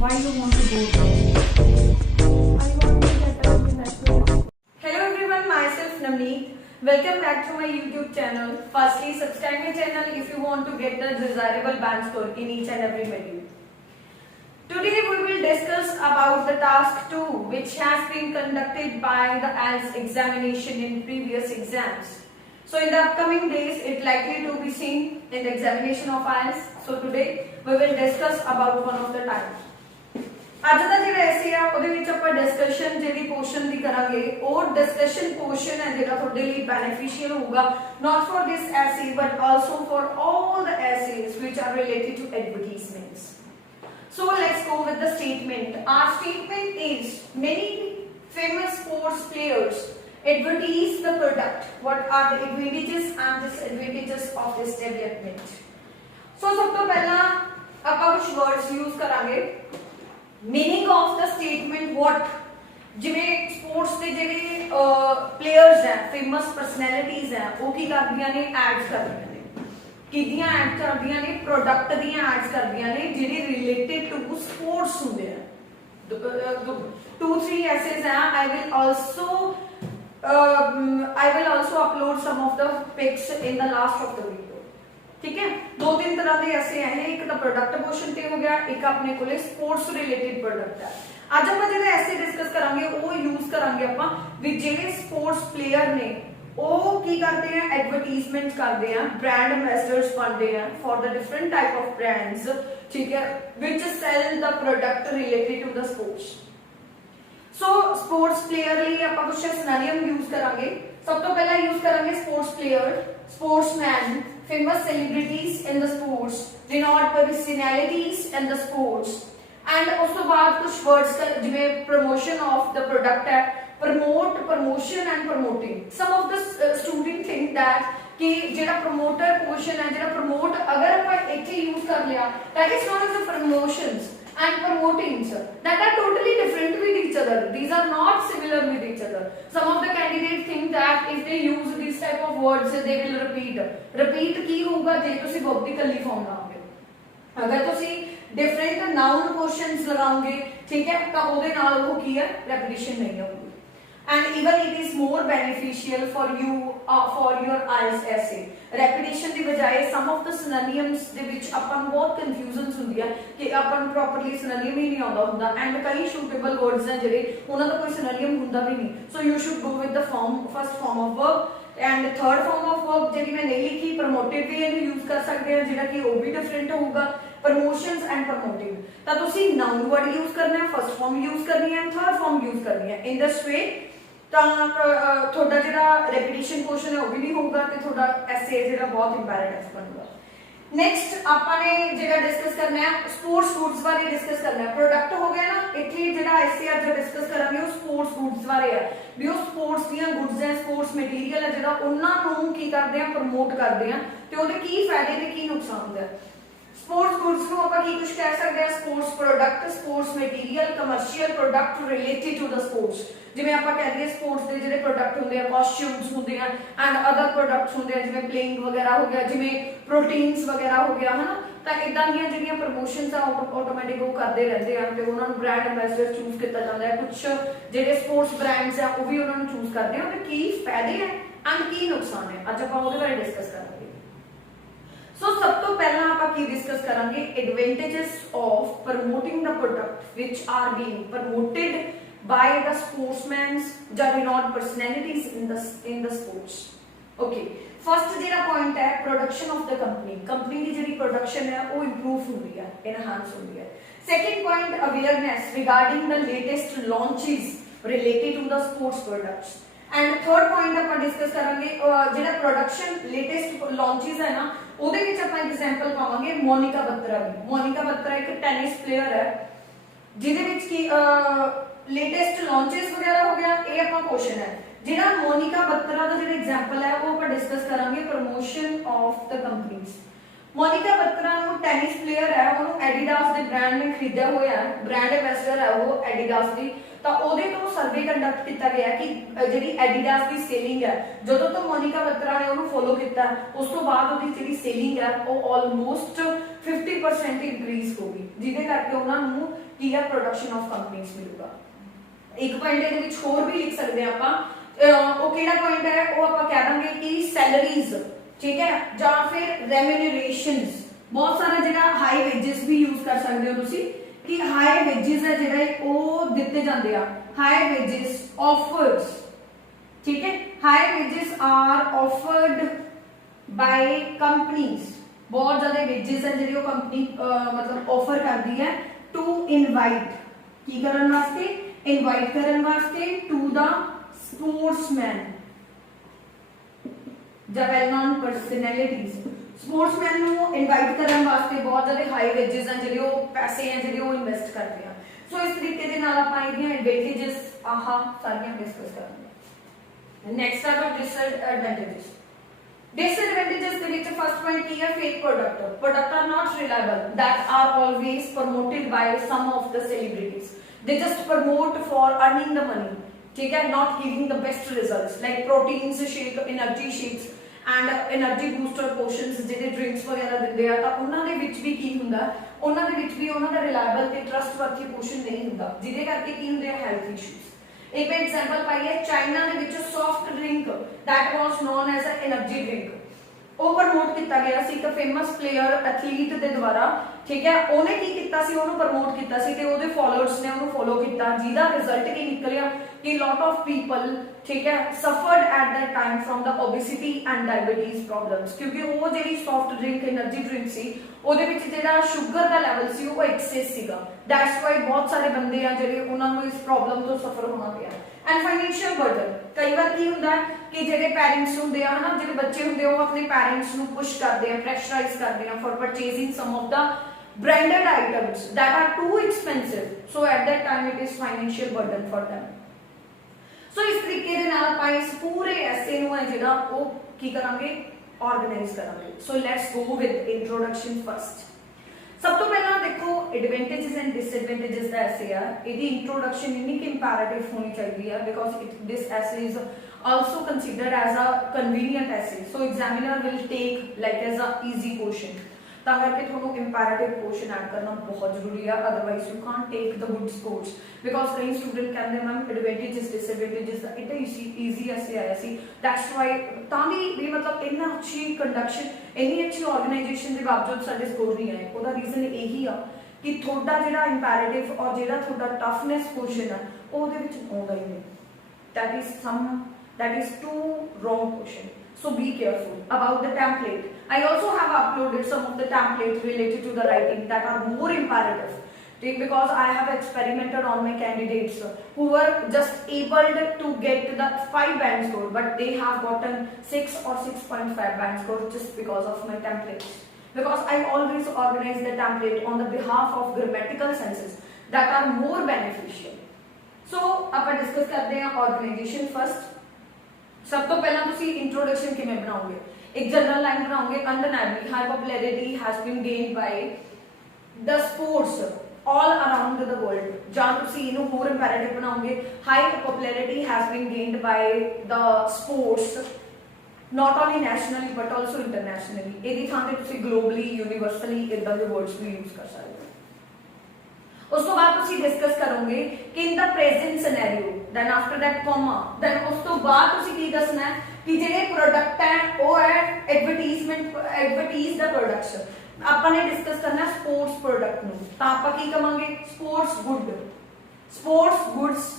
why you want to go there. I want to get an international. Hello everyone, myself Navneet. Welcome back to my YouTube channel. Firstly, subscribe my channel if you want to get the desirable band score in each and every video. Today we will discuss about the task 2 which has been conducted by the IELTS examination in previous exams. So in the upcoming days it likely to be seen in the examination of IELTS. So today we will discuss about one of the types. ਅੱਜ ਦਾ ਜਿਹੜਾ ਐਸੇ ਆ ਉਹਦੇ ਵਿੱਚ ਆਪਾਂ ਡਿਸਕਸ਼ਨ ਜਿਹੜੀ ਪੋਰਸ਼ਨ ਦੀ ਕਰਾਂਗੇ ਉਹ ਡਿਸਕਸ਼ਨ ਪੋਰਸ਼ਨ ਹੈ ਜਿਹੜਾ ਤੁਹਾਡੇ ਲਈ ਬੈਨੀਫੀਸ਼ੀਅਲ ਹੋਊਗਾ not for this essay but also for all the essays which are related to advertisements. So let's go with the statement. Our statement is many famous sports players advertise the product. What are the advantages and disadvantages of this development? So ਸਭ ਤੋਂ ਪਹਿਲਾਂ ਆਪਾਂ ਕੁਝ words use ਕਰਾਂਗੇ. Meaning of the statement what? ਜਿਵੇਂ ਸਪੋਰਟਸ ਦੇ ਜਿਹੜੇ ਪਲੇਅਰਸ ਹੈ ਫੇਮਸ ਪਰਸਨੈਲਿਟੀਜ਼ ਹੈ ਉਹ ਕੀ ਕਰਦੀਆਂ ਨੇ ਐਡਸ ਕਰਦੀਆਂ ਨੇ ਕਿਹਦੀਆਂ ਐਡ ਕਰਦੀਆਂ ਨੇ ਪ੍ਰੋਡਕਟ ਦੀਆਂ ਐਡਸ ਕਰਦੀਆਂ ਨੇ ਜਿਹੜੇ ਰਿਲੇਟਡ ਟੂ ਸਪੋਰਟਸ ਹੁੰਦੇ ਆ 2-3 ਐਸੇਸ ਹੈ I will also upload some of the pics in the last of the video. ठीक है, दो तीन तरह के ऐसे हैं, एक तो प्रोडक्ट पोर्शन ते हो गया, एक अपने कोले स्पोर्ट्स रिलेटेड प्रोडक्ट है. आज ਆਪਾਂ ਜਿਹੜਾ ਐਸੇ ਡਿਸਕਸ ਕਰਾਂਗੇ ਉਹ ਯੂਜ਼ ਕਰਾਂਗੇ ਆਪਾਂ ਵੀ ਜਿਹੜੇ ਸਪੋਰਟਸ ਪਲੇਅਰ ਨੇ ਉਹ ਕੀ ਕਰਦੇ ਆ ਐਡਵਰਟਾਈਜ਼ਮੈਂਟ ਕਰਦੇ ਆ ਬ੍ਰਾਂਡ ਐਂਬੈਸਡਰਸ ਬਣਦੇ ਆ for the different type of brands ठीक है which sell the product related to the sports. So sports player ਲਈ ਆਪਾਂ ਕੁਝ ਸਿਨੋਨਿਮ ਯੂਜ਼ ਕਰਾਂਗੇ. ਸਭ ਤੋਂ ਪਹਿਲਾਂ ਯੂਜ਼ ਕਰਾਂਗੇ sports player, sportsman, famous celebrities in the sports, renowned personalities in the sports, and उसके बाद कुछ words जिਵੇਂ promotion of the product है, promote, promotion and promoting. Some of the student think that कि ਜਿਹੜਾ promoter portion है, ਜਿਹੜਾ promote अगर ਆਪਾਂ ਇੱਥੇ use कर लिया, that is known as the promotions and promotings that are totally different with each other. These are not similar with each other. Some of the candidates think that if they use these type of words they will repeat ਕੀ ਹੋਊਗਾ ਜੇ ਤੁਸੀਂ verb ਦੀ ਕੱਲੀ ਫਾਰਮ ਲਾਓਗੇ. ਅਗਰ ਤੁਸੀਂ different noun portions ਲਗਾਓਗੇ ਠੀਕ ਹੈ ਤਾਂ ਉਹਦੇ ਨਾਲ ਉਹ ਕੀ ਹੈ repetition ਨਹੀਂ ਹੋਊਗੀ. And even it is more beneficial for you for your IELTS essay. Repetition ਦੀ ਬਜਾਏ some of the synonyms ਦੇ ਵਿੱਚ ਆਪਾਂ ਨੂੰ ਬਹੁਤ confusions ਹੁੰਦੀ ਹੈ ਕਿ ਆਪਾਂ ਨੂੰ properly synonym ਹੀ ਨਹੀਂ ਆਉਂਦਾ ਹੁੰਦਾ and ਕਈ suitable words ਨੇ ਜਿਹੜੇ ਉਹਨਾਂ ਦਾ ਕੋਈ synonym ਹੁੰਦਾ ਵੀ ਨਹੀਂ. So you should go with the first form of verb and third form of verb ਜਿਹੜੀ ਮੈਂ ਨਹੀਂ ਲਿਖੀ promoted ਵੀ ਇਹਨੂੰ use ਕਰ ਸਕਦੇ ਹਾਂ ਜਿਹੜਾ ਕਿ ਉਹ ਵੀ different ਹੋਊਗਾ. Promotions and promoting ਤਾਂ ਤੁਸੀਂ noun word use ਕਰਨਾ ਹੈ, first form use ਕਰਨੀ ਹੈ and third form use ਕਰਨੀ ਹੈ. In this way ਤਾਂ ਤੁਹਾਡਾ ਜਿਹੜਾ ਰੈਪੀਟੀਸ਼ਨ ਪੋਰਸ਼ਨ ਹੈ ਉਹ ਵੀ ਨਹੀਂ ਹੋਊਗਾ ਤੇ ਤੁਹਾਡਾ ਐਸੇ ਜਿਹੜਾ ਬਹੁਤ ਇੰਪੈਰੇਟਿਵ ਬਣੂਗਾ. ਨੈਕਸਟ ਆਪਾਂ ਨੇ ਜਿਹੜਾ ਡਿਸਕਸ ਕਰਨਾ ਹੈ ਸਪੋਰਟਸ ਗੁੱਡਸ ਬਾਰੇ ਡਿਸਕਸ ਕਰਨਾ ਹੈ. ਪ੍ਰੋਡਕਟ ਹੋ ਗਿਆ ਨਾ, ਇੱਥੇ ਜਿਹੜਾ ਐਸੇ ਅੱਜ ਡਿਸਕਸ ਕਰਾਂਗੇ ਉਹ ਸਪੋਰਟਸ ਗੁੱਡਸ ਬਾਰੇ ਹੈ ਵੀ ਉਹ ਸਪੋਰਟਸ ਦੀਆਂ ਗੁੱਡਸ ਹੈ, ਸਪੋਰਟਸ ਮਟੀਰੀਅਲ ਹੈ ਜਿਹੜਾ ਉਹਨਾਂ ਨੂੰ ਕੀ ਕਰਦੇ ਆ ਪ੍ਰਮੋਟ ਕਰਦੇ ਆ ਤੇ ਉਹਦੇ ਕੀ ਫਾਇਦੇ ਤੇ ਕੀ ਨੁਕਸਾਨ ਹੁੰਦਾ ਹੈ. स्पोर्ट्स गुड्स ਨੂੰ ਆਪਾਂ ਕੀ ਕੁਝ ਕਹਿ ਸਕਦੇ ਆ sports product, sports material, commercial product related to the sports. ਜਿਵੇਂ ਆਪਾਂ ਕਹਿੰਦੇ ਆ ਸਪੋਰਟਸ ਦੇ ਜਿਹੜੇ ਪ੍ਰੋਡਕਟ ਹੁੰਦੇ ਆ ਕਾਸਟਿਊਮਸ ਹੁੰਦੇ ਆ ਐਂਡ ਅਦਰ ਪ੍ਰੋਡਕਟਸ ਹੁੰਦੇ ਆ ਜਿਵੇਂ ਪਲੇਇੰਗ ਵਗੈਰਾ ਹੋ ਗਿਆ, ਜਿਵੇਂ ਪ੍ਰੋਟੀਨਸ ਵਗੈਰਾ ਹੋ ਗਿਆ ਹਨਾ. ਤਾਂ ਇਦਾਂ ਦੀਆਂ ਜਿਹੜੀਆਂ ਪ੍ਰਮੋਸ਼ਨਸ ਆ ਆਟੋਮੈਟਿਕ ਉਹ ਕਰਦੇ ਰਹਿੰਦੇ ਆ ਤੇ ਉਹਨਾਂ ਨੂੰ ਬ੍ਰਾਂਡ ਐਂਬੈਸਡਰ ਚੂਜ਼ ਕੀਤਾ ਜਾਂਦਾ ਹੈ. ਕੁਝ ਜਿਹੜੇ ਸਪੋਰਟਸ ਬ੍ਰਾਂਡਸ ਆ ਉਹ ਵੀ ਉਹਨਾਂ ਨੂੰ ਚੂਜ਼ ਕਰਦੇ ਆ. ਉਹਦੇ ਕੀ ਫਾਇਦੇ ਆ ਐਂਡ ਕੀ ਨੁਕਸਾਨ ਹੈ ਅੱਜ ਆਪਾਂ ਉਹਦੇ ਬਾਰੇ ਡਿਸਕਸ ਕਰਾਂਗੇ. So ਸਭ ਤੋਂ ਪਹਿਲਾਂ ਆਪਾਂ ਕੀ ਡਿਸਕਸ ਕਰਾਂਗੇ advantages of promoting the product which are being promoted by the sportsmen ਜਾਂ renowned personalities in the sports. Okay, first ਜਿਹੜਾ point ਹੈ production of the company ਦੀ ਜਿਹੜੀ production ਹੈ ਉਹ improve ਹੁੰਦੀ ਹੈ, enhance ਹੁੰਦੀ ਹੈ. Second point awareness regarding the latest launches related to the sports products. And third point ਆਪਾਂ ਡਿਸਕਸ ਕਰਾਂਗੇ ਜਿਹੜਾ ਪ੍ਰੋਡਕਸ਼ਨ ਲੇਟੈਸਟ ਲਾਂਚਸ ਹੈ ਨਾ ਉਹਦੇ ਵਿੱਚ ਆਪਾਂ ਐਗਜ਼ਾਮਪਲ ਪਾਵਾਂਗੇ ਮੋਨਿਕਾ ਬੱਤਰਾ ਦੀ. ਮੋਨਿਕਾ ਬੱਤਰਾ ਇੱਕ ਟੈਨਿਸ ਪਲੇਅਰ ਹੈ ਜਿਹਦੇ ਵਿੱਚ ਕੀ ਲੇਟੈਸਟ ਲਾਂਚਸ ਵਗੈਰਾ ਹੋ ਗਿਆ. ਇਹ ਆਪਾਂ ਕੁਐਸਚਨ ਹੈ ਜਿਹੜਾ ਮੋਨਿਕਾ ਬੱਤਰਾ ਦਾ ਜਿਹੜਾ ਐਗਜ਼ਾਮਪਲ ਹੈ ਉਹ ਆਪਾਂ ਡਿਸਕਸ ਕਰਾਂਗੇ promotion of the companies. Monika Batra ਨੂੰ ਟੈਨਿਸ ਪਲੇਅਰ ਹੈ, ਉਹਨੂੰ ਐਡੀਡਾਸ ਦੇ ਬ੍ਰਾਂਡ ਨੇ ਖਰੀਦਿਆ ਹੋਇਆ ਹੈ, ਬ੍ਰਾਂਡ ਐਂਬੈਸਡਰ ਹੈ ਉਹ ਐਡੀਡਾਸ ਦੀ। ਤਾਂ ਉਹਦੇ ਤੋਂ ਸਰਵੇ ਕੰਡਕਟ ਕੀਤਾ ਗਿਆ ਕਿ ਜਿਹੜੀ ਐਡੀਡਾਸ ਦੀ ਸੇਲਿੰਗ ਹੈ, ਜਦੋਂ ਤੋਂ ਮੋਨਿਕਾ ਬੱਤਰਾ ਨੇ ਉਹਨੂੰ ਫੋਲੋ ਕੀਤਾ ਉਸ ਤੋਂ ਬਾਅਦ ਉਹਦੀ ਜਿਹੜੀ ਸੇਲਿੰਗ ਹੈ ਉਹ ਆਲਮੋਸਟ 50% ਇਨਕਰੀਜ਼ ਹੋ ਗਈ, ਜਿਹਦੇ ਕਰਕੇ ਉਹਨਾਂ ਨੂੰ ਕੀ ਹੈ ਪ੍ਰੋਡਕਸ਼ਨ ਆਫ ਕੰਪਨੀਜ਼ ਮਿਲੂਗਾ। ਇੱਕ ਪੁਆਇੰਟ ਇਹਦੇ ਵਿੱਚ ਹੋਰ ਵੀ ਲਿਖ ਸਕਦੇ ਆ ਆਪਾਂ, ਉਹ ਕਿਹੜਾ ਪੁਆਇੰਟ ਹੈ, ਉਹ ਆਪਾਂ ਕਹਿ ਦਾਂਗੇ ਕਿ ਸੈਲਰੀਜ਼, ਠੀਕ ਹੈ, ਜਾਂ ਫਿਰ ਰੈਮਿਨरेशंस। ਬਹੁਤ ਸਾਰਾ ਜਿਹੜਾ ਹਾਈ ਵੇजेस ਵੀ ਯੂਜ਼ ਕਰ ਸਕਦੇ ਹੋ ਤੁਸੀਂ ਕਿ ਹਾਈ ਵੇजेस ਹੈ ਜਿਹੜੇ ਉਹ ਦਿੱਤੇ ਜਾਂਦੇ ਆ, ਹਾਈ ਵੇजेस ਆਫਰਸ, ਠੀਕ ਹੈ, ਹਾਈ ਵੇजेस ਆਰ ਆਫਰਡ ਬਾਈ ਕੰਪਨੀਜ਼। ਬਹੁਤ ਜ਼ਿਆਦਾ ਵੇजेस ਹੈ ਜਿਹੜੀ ਉਹ ਕੰਪਨੀ ਮਤਲਬ ਆਫਰ ਕਰਦੀ ਹੈ ਟੂ ਇਨਵਾਈਟ, ਕੀ ਕਰਨ ਵਾਸਤੇ, ਇਨਵਾਈਟ ਕਰਨ ਵਾਸਤੇ ਟੂ ਦਾ ਸਪੋਰਟਸਮੈਨ ਜਾਂ ਵੈਲ ਨੋਨ ਪਰਸਨੈਲਿਟੀਜ਼। ਸਪੋਰਟਸਮੈਨ ਨੂੰ ਇਨਵਾਈਟ ਕਰਨ ਵਾਸਤੇ ਬਹੁਤ ਜ਼ਿਆਦਾ ਹਾਈ ਵੇजेस ਹਨ ਜਿਹੜੇ ਉਹ ਪੈਸੇ ਹੈ ਜਿਹੜੇ ਉਹ ਇਨਵੈਸਟ ਕਰਦੇ ਆ। ਸੋ ਇਸ ਤਰੀਕੇ ਦੇ ਨਾਲ ਆਪਾਂ ਇਹਦੀਆਂ ਐਡਵਾਂਟੇजेस ਆਹ ਸਾਰੀਆਂ ਡਿਸਕਸ ਕਰਾਂਗੇ। ਨੈਕਸਟ ਆਪਾਂ ਡਿਸਐਡਵਾਂਟੇजेस। डिसएडवांटेजेस ਦੇ ਵਿੱਚ ਫਸਟ ਪੁਆਇੰਟ ਕੀ ਹੈ, fake product are not reliable that are always promoted by some of the celebrities, they just promote for earning the money, ठीक है, not giving the best results like proteins shake, energy shakes and energy booster potions ਜਿਹੜੇ ਡਰਿੰਕਸ ਵਗੈਰਾ ਦਿੰਦੇ ਆ, ਤਾਂ ਉਹਨਾਂ ਦੇ ਵਿੱਚ ਵੀ ਕੀ ਹੁੰਦਾ, ਉਹਨਾਂ ਦੇ ਵਿੱਚ ਵੀ ਉਹਨਾਂ ਦਾ ਰਿਲਾਇਬਲ ਤੇ ਟਰਸਟਵਰਥੀ ਪੋਸ਼ਨ ਨਹੀਂ ਹੁੰਦਾ, ਜਿਹਦੇ ਕਰਕੇ ਕੀ ਹੁੰਦੇ ਆ ਹੈਲਥ ਇਸ਼ੂਜ਼। एक एग्जांपल पाई है चाइना ਦੇ ਵਿੱਚ soft drink that was known as an energy drink, ਉਹ ਪ੍ਰਮੋਟ ਕੀਤਾ ਗਿਆ ਸੀ ਇੱਕ ਫੇਮਸ ਪਲੇਅਰ ਐਥਲੀਟ ਦੇ ਦੁਆਰਾ, ਠੀਕ ਹੈ, ਉਹਨੇ ਕੀ ਕੀਤਾ ਸੀ, ਉਹਨੂੰ ਪ੍ਰਮੋਟ ਕੀਤਾ ਸੀ ਤੇ ਉਹਦੇ ਫਾਲੋਅਰਸ ਨੇ ਉਹਨੂੰ ਫੋਲੋ ਕੀਤਾ, ਜਿਹਦਾ ਰਿਜ਼ਲਟ ਕੀ ਨਿਕਲਿਆ ਕਿ ਲੋਟ ਆਫ ਪੀਪਲ, ਠੀਕ ਹੈ, suffered at that time from the obesity and diabetes problems, ਕਿਉਂਕਿ ਉਹ ਜਿਹੜੀ ਸੌਫਟ ਡਰਿੰਕ એનર્ਜੀ ਡਰਿੰਕ ਸੀ ਉਹਦੇ ਵਿੱਚ ਜਿਹੜਾ ਸ਼ੂਗਰ ਦਾ ਲੈਵਲ ਸੀ ਉਹ ਐਕਸੈਸ ਸੀਗਾ, ਦੈਟਸ ਵਾਈ ਬਹੁਤ ਸਾਰੇ ਬੰਦੇ ਆ ਜਿਹੜੇ ਉਹਨਾਂ ਨੂੰ ਇਸ ਪ੍ਰੋਬਲਮ ਤੋਂ ਸਫਰ ਹੋਣਾ ਪਿਆ। ਐਂਡ ਫਾਈਨੈਂਸ਼ੀਅਲ ਬਰਡਨ, ਕਈ ਵਾਰ ਕੀ ਹੁੰਦਾ ਕਿ ਜਿਹੜੇ ਪੈਰੈਂਟਸ ਹੁੰਦੇ ਆ ਹਨਾ, ਜਿਹੜੇ ਬੱਚੇ ਹੁੰਦੇ ਆ ਉਹ ਆਪਣੇ ਪੈਰੈਂਟਸ ਨੂੰ ਪੁਸ਼ ਕਰਦੇ ਆ, ਪ੍ਰੈਸ਼ਰਾਈਜ਼ ਕਰਦੇ ਆ for purchasing some of the branded items that are too expensive, so at that time it is financial burden for them। so ਇਸ ਤਰੀਕੇ ਦੇ ਨਾਲ ਆਪਾਂ ਇਸ ਪੂਰੇ ਐਸੇ ਨੂੰ ਹੈ ਜਿਹੜਾ ਉਹ ਕੀ ਕਰਾਂਗੇ, ਆਰਗੇਨਾਈਜ਼ ਕਰਾਂਗੇ। so let's go with introduction first। ਸਭ ਤੋਂ ਪਹਿਲਾਂ ਦੇਖੋ ਐਡਵਾਂਟੇजेस ਐਂਡ ਡਿਸਐਡਵਾਂਟੇजेस ਦਾ ਐਸੇ ਆ, ਇਹਦੀ ਇੰਟਰੋਡਕਸ਼ਨ ਇੰਨੀ ਕਿ ਇੰਪੈਰੇਟਿਵ ਹੋਣੀ ਚਾਹੀਦੀ ਹੈ ਬਿਕੋਜ਼ ਦਿਸ ਐਸੇ is also considered as a convenient essay, so examiner will take like as a easy portion, ਤਾਂ ਕਰਕੇ ਤੁਹਾਨੂੰ ਇੰਪੈਰੇਟਿਵ ਪੋਰਸ਼ਨ ਐਡ ਕਰਨਾ ਬਹੁਤ ਜ਼ਰੂਰੀ ਆ, otherwise you Kant take the good scores because ਕਈ ਸਟੂਡੈਂਟ ਕਹਿੰਦੇ ਮੈਮ ਐਡਵਾਂਟੇजेस ਡਿਸਐਡਵਾਂਟੇजेस ਦਾ ਇੱਥੇ ਈਜ਼ੀ ਐਸੇ ਆਇਆ ਸੀ, ਦੈਟਸ ਵਾਈ ਤਾਂ ਵੀ ਮਤਲਬ ਇੰਨਾ ਅੱਛੀ ਕੰਡਕਸ਼ਨ, ਇੰਨੀ ਅੱਛੀ ਆਰਗੇਨਾਈਜੇਸ਼ਨ ਦੇ ਬਾਵਜੂਦ ਸਾਡੇ ਸਕੋਰ ਨਹੀਂ ਆਏ। ਉਹਦਾ ਰੀਜ਼ਨ ਇਹੀ ਆ ਕਿ ਤੁਹਾਡਾ ਜਿਹੜਾ ਇੰਪੈਰੇਟਿਵ ਔਰ ਜਿਹੜਾ ਤੁਹਾਡਾ ਟਫਨੈਸ ਕੁਐਸਚਨ ਆ ਉਹਦੇ ਵਿੱਚ ਆਉਂਦਾ ਹੀ ਨਹੀਂ, that is too wrong question, so be careful about the template। I also have uploaded some of the templates related to the writing that are more imperative, because I have experimented on my candidates who were just able to get the 5 band score but they have gotten 6 or 6.5 band score just because of my templates, because I always organize the template on the behalf of grammatical senses that are more beneficial। so ਆਪਾਂ discuss ਕਰਦੇ ਹਾਂ organization first। ਸਭ ਤੋਂ ਪਹਿਲਾਂ ਤੁਸੀਂ ਇੰਟਰੋਡਕਸ਼ਨ ਕਿਵੇਂ ਬਣਾਓਗੇ, ਇੱਕ ਜਨਰਲ ਲਾਈਨ ਬਣਾਓਗੇ, undeniably high popularity has been gained by the sports all around the world, ਜਾਂ ਤੁਸੀਂ ਇਹਨੂੰ ਹੋਰ ਇੰਪੈਰੇਟਿਵ ਬਣਾਓਗੇ, high popularity has been gained by the sports not only nationally but also internationally। ਇਹਦੀ ਥਾਂ ਤੇ ਤੁਸੀਂ globally universally ਇਦਾਂ ਦੇ ਵਰਡਸ ਵੀ ਯੂਜ਼ ਕਰ ਸਕਦੇ ਹੋ। ਉਸ ਤੋਂ ਬਾਅਦ ਤੁਸੀਂ ਡਿਸਕਸ ਕਰੋਗੇ ਕਿ in the present scenario, then after that comma, then ਉਸ ਤੋਂ ਬਾਅਦ ਤੁਸੀਂ ਕੀ ਦੱਸਣਾ ਹੈ ਕਿ ਜਿਹੜੇ ਪ੍ਰੋਡਕਟ ਹੈ ਉਹ ਹੈ ਐਡਵਰਟਾਈਜ਼ ਦਾ ਪ੍ਰੋਡਕਟ। ਆਪਾਂ ਨੇ ਡਿਸਕਸ ਕਰਨਾ ਸਪੋਰਟਸ ਪ੍ਰੋਡਕਟ ਨੂੰ, ਤਾਂ ਆਪਾਂ ਕੀ ਕਵਾਂਗੇ, sports goods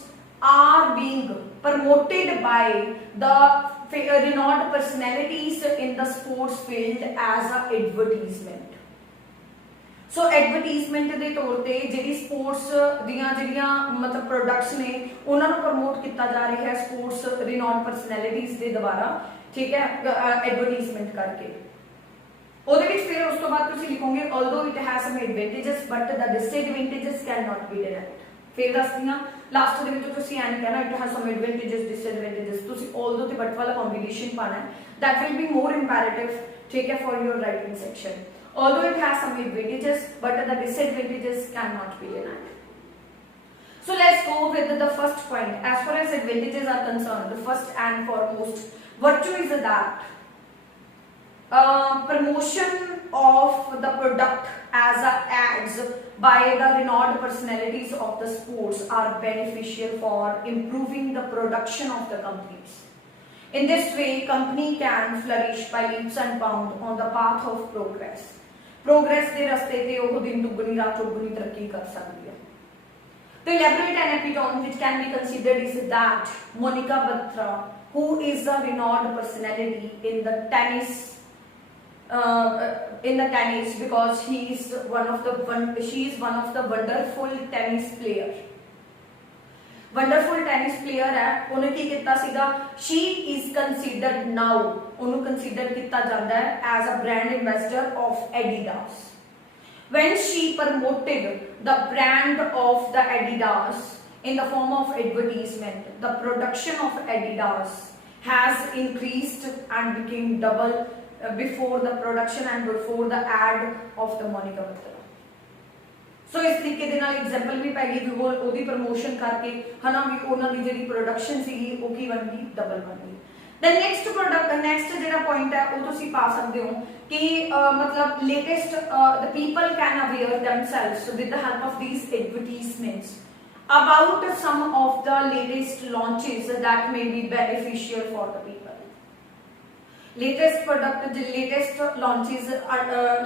are being promoted by the renowned personalities in the sports field as a advertisement। ਸੋ ਐਡਵਰਟਾਈਜ਼ਮੈਂਟ ਦੇ ਤੌਰ ਤੇ ਜਿਹੜੀ ਸਪੋਰਟਸ ਦੀਆਂ ਜਿਹੜੀਆਂ ਮਤਲਬ ਪ੍ਰੋਡਕਟਸ ਨੇ ਉਹਨਾਂ ਨੂੰ ਪ੍ਰਮੋਟ ਕੀਤਾ ਜਾ ਰਿਹਾ ਹੈ ਸਪੋਰਟਸ ਰਿਨਾਊਂਡ ਪਰਸਨੈਲਿਟੀਜ਼ ਦੇ ਦੁਆਰਾ, ਠੀਕ ਹੈ, ਐਡਵਰਟਾਈਜ਼ਮੈਂਟ ਕਰਕੇ। ਉਹਦੇ ਵਿੱਚ ਫਿਰ ਉਸ ਤੋਂ ਬਾਅਦ ਤੁਸੀਂ ਲਿਖੋਗੇ although it has some advantages but the disadvantages cannot be denied। ਫਿਰ ਦੱਸਦੀਆਂ ਲਾਸਟ ਦੇ ਵਿੱਚ ਤੁਸੀਂ ਐਂ ਕਹਿਣਾ it has some advantages disadvantages, ਤੁਸੀਂ although ਤੇ but ਵਾਲਾ ਕੰਬੀਨੇਸ਼ਨ ਪਾਣਾ, that will be more imperative, ਠੀਕ ਹੈ, for your writing section। although it has some advantages, but the disadvantages cannot be denied. So let's go with the first point. As far as advantages are concerned, the first and foremost virtue is that promotion of the product as ads by the renowned personalities of the sports are beneficial for improving the production of the companies. In this way, company can flourish by leaps and bounds on the path of progress. Progress ਦੇ ਰਸਤੇ ਤੇ ਉਹ ਦਿਨ ਦੁੱਗਣੀ ਰਾਤ ਚੌਗੁਣੀ ਤਰੱਕੀ ਕਰ ਸਕਦੀ ਹੈ. To elaborate an epitome which can be considered is that Monica Batra, who is a renowned personality in the tennis, because she is one of the wonderful tennis player. Wonderful tennis player है. उन्हें की कितना सीधा? She is considered now. उन्हें consider कितना जाता है as a brand ambassador of Adidas. When she promoted the brand of the Adidas in the form of advertisement, the production of Adidas has increased and became double before the production and before the ad of the Monica Batra. So इस तरीके दे नाल एग्जांपल भी पै गई भी वो ओदी प्रमोशन करके हना भी उन्हां दी जेहड़ी प्रोडक्शन सीगी ओ की बन गई डबल बन गई. The next product, next जेहड़ा पॉइंट है वो तुसी पा सकते हो कि मतलब latest the people can aware themselves with the help of these advertisements about some of the latest launches that may be beneficial for the people. Latest product, latest launches,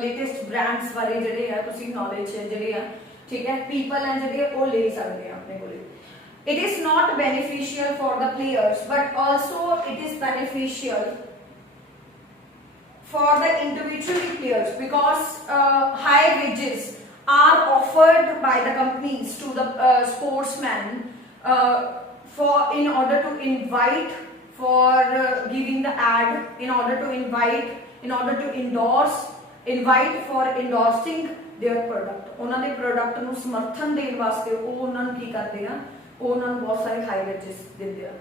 latest brands बारे जेहड़े है तुसी knowledge जेहड़े है ठीक है people हैं जेहड़े वो ले सकते हैं अपने कोले. It is not beneficial for the players, but also it is beneficial for the individual players because high wages are offered by the companies to the sportsmen in order to invite, for giving the ad, in order to invite, in order to invite for endorsing their product. ਉਹਨਾਂ ਦੇ ਪ੍ਰੋਡਕਟ ਨੂੰ ਸਮਰਥਨ ਦੇਣ ਵਾਸਤੇ ਉਹ ਉਹਨਾਂ ਨੂੰ ਕੀ ਕਰਦੇ ਆ, ਉਹਨਾਂ ਨੂੰ ਬਹੁਤ ਸਾਰੇ ਹਾਈ ਵੇजेस ਦਿੰਦੇ ਆ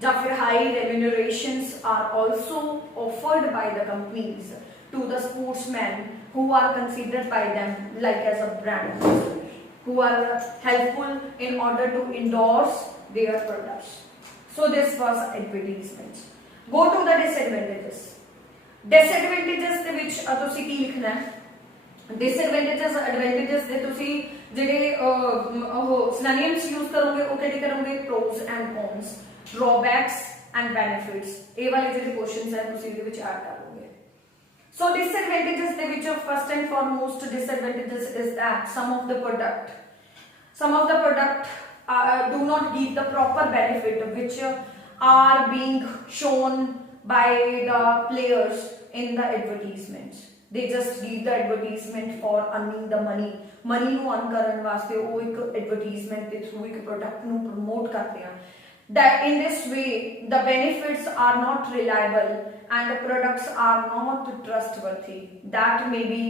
ਜਾਂ ਫਿਰ high remunerations are also offered by the companies to the sportsmen who are considered by them like as a brand, who are helpful in order to endorse their products. So this was advertisement. Go to the disadvantages. Disadvantages ਦੇ ਵਿੱਚ ਤੁਸੀਂ ਕੀ ਲਿਖਣਾ ਹੈ? Disadvantages, advantages ਦੇ ਤੁਸੀਂ ਜਿਹੜੇ ਉਹ synonyms use ਕਰੋਗੇ ਉਹ ਕਿਹੜੇ ਕਰੋਗੇ? Pros and cons, drawbacks and benefits. ਇਹ ਵਾਲੇ ਜਿਹੜੇ ਕੁਐਸਚਨਸ ਹੈ ਤੁਸੀਂ ਇਹਦੇ ਵਿੱਚ ਐਡ ਕਰੋਗੇ. So disadvantages ਦੇ ਵਿੱਚ first and foremost disadvantages is that some of the product do not give the proper benefit which are being shown by the players in the advertisements. They just give the advertisement for earning the money ਨੂੰ earn ਕਰਨ ਵਾਸਤੇ ਉਹ ਇੱਕ advertisement ਦੇ through ਇੱਕ product ਨੂੰ promote ਕਰਦੇ ਆ. That in this way the benefits are not reliable and the products are not trustworthy. That may be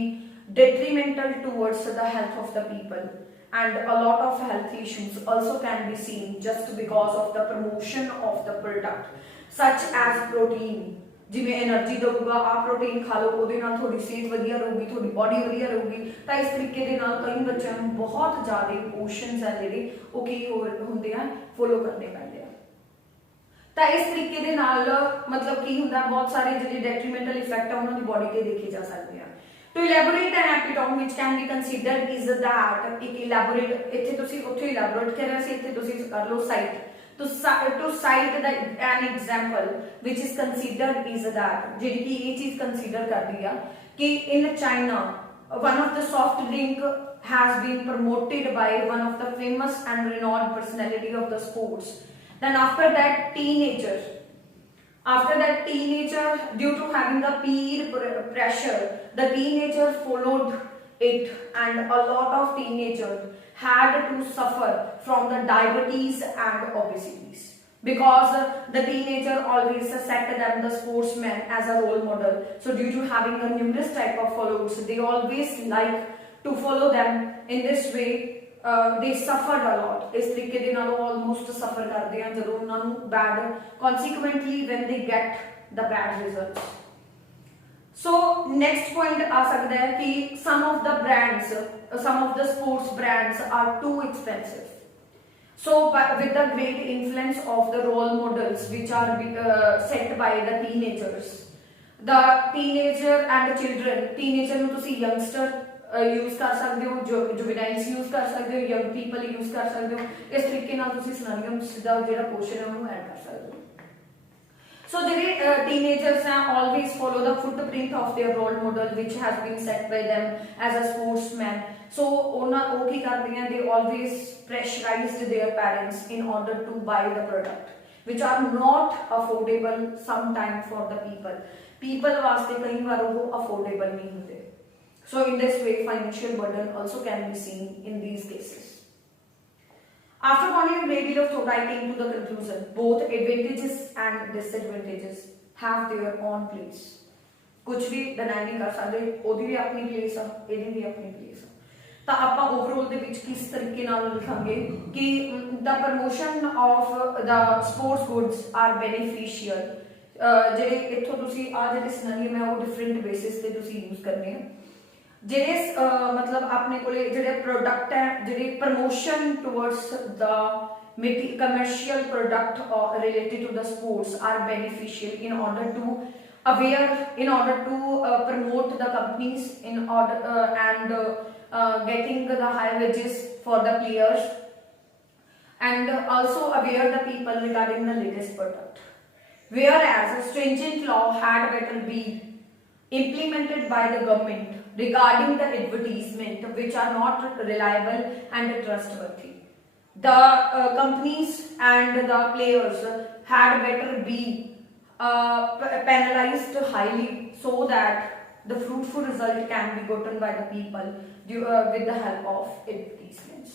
detrimental towards the health of the people, and a lot of health issues also can be seen just because of the promotion of the product, such as protein. ਜਿਵੇਂ એનર્ਜੀ ਦਊਗਾ ਆ ਪ੍ਰੋਟੀਨ ਖਾ ਲਓ ਉਹਦੇ ਨਾਲ ਤੁਹਾਡੀ ਸਿਹਤ ਵਧੀਆ ਰਹੂਗੀ, ਤੁਹਾਡੀ ਬਾਡੀ ਵਧੀਆ ਰਹੂਗੀ. ਤਾਂ ਇਸ ਤਰੀਕੇ ਦੇ ਨਾਲ ਕਈ ਬੱਚਿਆਂ ਨੂੰ ਬਹੁਤ ਜ਼ਿਆਦਾ ਇਮੋਸ਼ਨਸ ਆ ਜਿਹੜੇ ਉਹ ਕੀ ਹੁੰਦੇ ਆ ਫੋਲੋ ਕਰਨੇ ਪੈਂਦੇ ਆ. ਤਾਂ ਇਸ ਤਰੀਕੇ ਦੇ ਨਾਲ ਮਤਲਬ ਕੀ ਹੁੰਦਾ ਬਹੁਤ ਸਾਰੇ ਜਿਹੜੇ ਡੈਟਰੀਮੈਂਟਲ ਇਫੈਕਟ ਆ ਉਹਨਾਂ ਦੀ ਬਾਡੀ ਤੇ ਦੇਖੇ ਜਾ ਸਕਦੇ ਆ. To elaborate an epitome which can be considered is that ਇੱਕ elaborate ਇੱਥੇ ਤੁਸੀਂ ਉੱਥੇ elaborate ਕਰ ਰਹੇ ਸੀ ਇੱਥੇ ਤੁਸੀਂ ਕਰ ਲਓ cite. To cite an example which is considered is that ਜਿਹੜੀ ਕਿ ਇਹ ਚੀਜ਼ consider ਕਰਦੀ ਆ ਕਿ in China one of the soft drink has been promoted by one of the famous and renowned personality of the sports. Then after that teenager due to having the peer pressure, the teenager followed it and a lot of teenagers had to suffer from the diabetes and obesities because the teenager always set them the sportsman as a role model. So due to having a numerous type of followers, they always like to follow them. In this way they suffered a lot. ਇਸ ਤਰੀਕੇ ਦੇ ਨਾਲ ਉਹ almost suffer ਕਰਦੇ ਆ ਜਦੋਂ ਉਹਨਾਂ ਨੂੰ bad, consequently when they get the bad results. So next point आ सकता है कि some of the brands, some of the sports brands are too expensive. So, with the great influence of the role models which are set by the teenagers, the teenager and the children, teenager ਨੂੰ ਤੁਸੀਂ youngster use कर सकते हो, juveniles use कर सकते हो, young people use कर सकते हो. इस तरीके नाल तुसी सिनोनिम्स दा जेहड़ा पोर्शन है ਉਹਨੂੰ ऐड कर सकते हो. So ਜਿਹੜੇ teenagers हैं always follow the footprint of their role model which has been set by them as a sportsman. So ਉਹ ਕੀ ਕਰਦੇ हैं, they always pressurized their parents in order to buy the product which are not affordable sometime for the people वास्ते कई बार वो affordable नहीं होते. So in this way financial burden also can be seen in these cases. After pondering a great deal of thought, I came to the conclusion both advantages and disadvantages have their own place. कुछ भी deny नहीं कर सकते, ਉਹਦੀ ਵੀ ਆਪਣੀ place ਆ, ਇਹਦੀ ਵੀ ਆਪਣੀ place ਆ. ਤਾਂ ਆਪਾਂ overall ਦੇ ਵਿੱਚ ਕਿਸ ਤਰੀਕੇ ਨਾਲ ਲਿਖਾਂਗੇ ਕਿ the promotion of the sports goods are beneficial. ਜਿਹੜੇ ਇੱਥੋਂ ਤੁਸੀਂ ਆ ਜਿਹੜੇ ਸਿਨੋਨਿਮ ਹੈ ਉਹ different basis ਤੇ ਤੁਸੀਂ use ਕਰਨੇ ਆ. ਜਿਹੜੇ मतलब अपने को ਜਿਹੜੇ प्रोडक्ट है, ਜਿਹੜੇ promotion towards the commercial product related to the sports are beneficial in order to promote the companies in order and getting the high wages for the players and also aware the people regarding the latest product. Whereas a stringent law had better be implemented by the government regarding the advertisement which are not reliable and trustworthy. The companies and the players had better be penalized highly so that the fruitful result can be gotten by the people with the help of advertisements.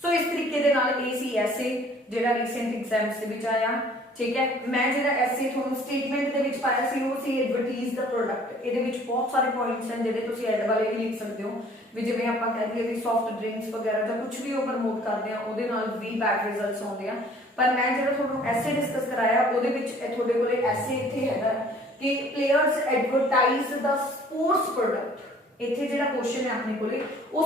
So इस तरीके दे नाल ए सी ऐसे जेड़ा recent exams दे विच आया. ठीक है, मैं जेड़ा ऐसे ਤੁਹਾਨੂੰ स्टेटमेंट ਦੇ ਵਿੱਚ ਪਾਇਆ ਸੀ ਉਹ ਸੀ ਐਡਵਰਟਾਈਜ਼ ਦਾ ਪ੍ਰੋਡਕਟ. ਇਹਦੇ ਵਿੱਚ ਬਹੁਤ ਸਾਰੇ ਪੁਆਇੰਟਸ ਹਨ ਜਿਹੜੇ ਤੁਸੀਂ ਐਡ ਵਾਲੇ ਵੀ ਲਿਖ ਸਕਦੇ ਹੋ, ਵੀ ਜਿਵੇਂ ਆਪਾਂ ਕਹਿ ਦਈਏ ਵੀ ਸੌਫਟ ਡਰਿੰਕਸ ਵਗੈਰਾ ਜਾਂ ਕੁਝ ਵੀ ਉਹ ਪ੍ਰਮੋਟ ਕਰਦੇ ਆ ਉਹਦੇ ਨਾਲ ਵੀ ਬੈਡ ਰਿਜ਼ਲਟਸ ਆਉਂਦੇ ਆ. ਪਰ ਮੈਂ ਜਿਹੜਾ ਤੁਹਾਨੂੰ ਐਸੇ ਡਿਸਕਸ ਕਰਾਇਆ ਉਹਦੇ ਵਿੱਚ ਤੁਹਾਡੇ ਕੋਲੇ ਐਸੇ ਇੱਥੇ ਹੈਗਾ ਕਿ ਪਲੇਅਰਸ ਐਡਵਰਟਾਈਜ਼ ਦਾ ਸਪੋਰਟਸ ਪ੍ਰੋਡਕਟ. ਇੱਥੇ ਜਿਹੜਾ ਕੁਐਸਚਨ ਹੈ ਆਪਣੇ ਕੋਲੇ ਉਹ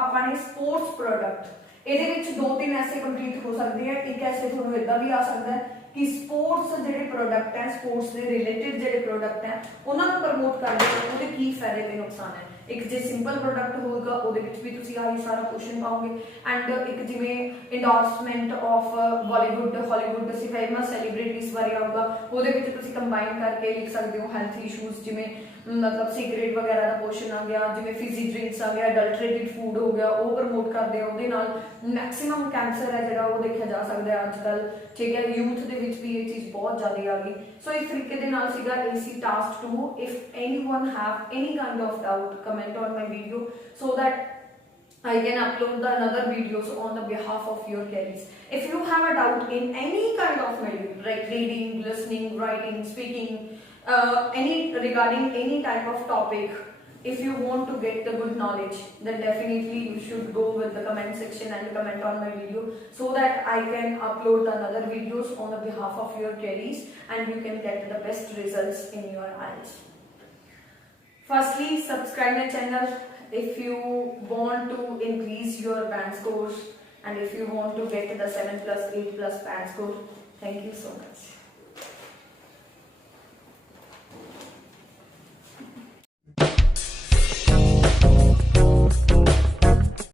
ਆਪਾਂ ਨੇ ਸਪੋਰਟਸ ਪ੍ਰੋਡਕਟ ਇਹਦੇ ਵਿੱਚ ਦੋ ਤਿੰਨ ਐਸੇ ਕੰਪਲੀਟ ਹੋ ਸਕਦੇ ਆ. ਇੱਕ ਐਸੇ ਤੁਹਾਨੂੰ ਇਦਾਂ ਵੀ ਆ ਸਕਦਾ ਹੈ कि स्पोर्ट्स ਜਿਹੜੇ प्रोडक्ट है, स्पोर्ट्स ਦੇ रिलेटेड ਜਿਹੜੇ प्रोडक्ट है ਉਹਨਾਂ ਨੂੰ ਪ੍ਰਮੋਟ ਕਰਦੇ ਹੋ ਉਹਦੇ ਕੀ ਫਾਇਦੇ ਤੇ ਨੁਕਸਾਨ ਹੈ. ਇੱਕ ਜੇ ਸਿੰਪਲ ਪ੍ਰੋਡਕਟ ਹੋਊਗਾ ਉਹਦੇ ਵਿੱਚ ਵੀ ਤੁਸੀਂ ਆਹੀ ਸਾਰਾ ਕੁਐਸਚਨ ਪਾਓਗੇ. ਐਂਡ ਇੱਕ ਜਿਵੇਂ ਇੰਡੋਰਸਮੈਂਟ ਆਫ ਬਾਲੀਵੁੱਡ ਹਾਲੀਵੁੱਡ ਅਸੀਂ ਫੇਮਸ ਸੈਲੀਬ੍ਰਿਟੀਜ਼ ਬਾਰੇ ਆਊਗਾ ਉਹਦੇ ਵਿੱਚ ਤੁਸੀਂ ਕੰਬਾਈਨ ਕਰਕੇ ਲਿਖ ਸਕਦੇ ਹੋ ਹੈਲਥ ਇਸ਼ੂਜ਼ ਜਿਵੇਂ मतलब सिगरेट वगैरह का पोर्शन आ गया, जिवें फिजी ड्रिंक्स आ गया, अडल्टरेटेड फूड हो गया वो प्रमोट करते हैं. ਉਹਦੇ ਨਾਲ मैक्सिमम कैंसर है ਜਿਹੜਾ ਉਹ ਦੇਖਿਆ ਜਾ ਸਕਦਾ ਹੈ ਅੱਜਕੱਲ. ठीक है, यूथ ਦੇ ਵਿੱਚ ਵੀ ਇਹ ਚੀਜ਼ ਬਹੁਤ ਜ਼ਿਆਦਾ ਆ ਗਈ. ਸੋ ਇਸ ਤਰੀਕੇ ਦੇ ਨਾਲ ਸੀਗਾ AC task 2. if anyone have any kind of doubt comment on my video so that I can upload the another videos on the behalf of your queries. If you have a doubt in any kind of medium like reading, listening, writing, speaking, any regarding any type of topic, if you want to get the good knowledge then definitely you should go with the comment section and comment on my video so that I can upload another videos on the behalf of your queries and you can get the best results in your eyes. Firstly, subscribe my channel if you want to increase your band scores and if you want to get the 7+, 8+ band score. Thank you so much.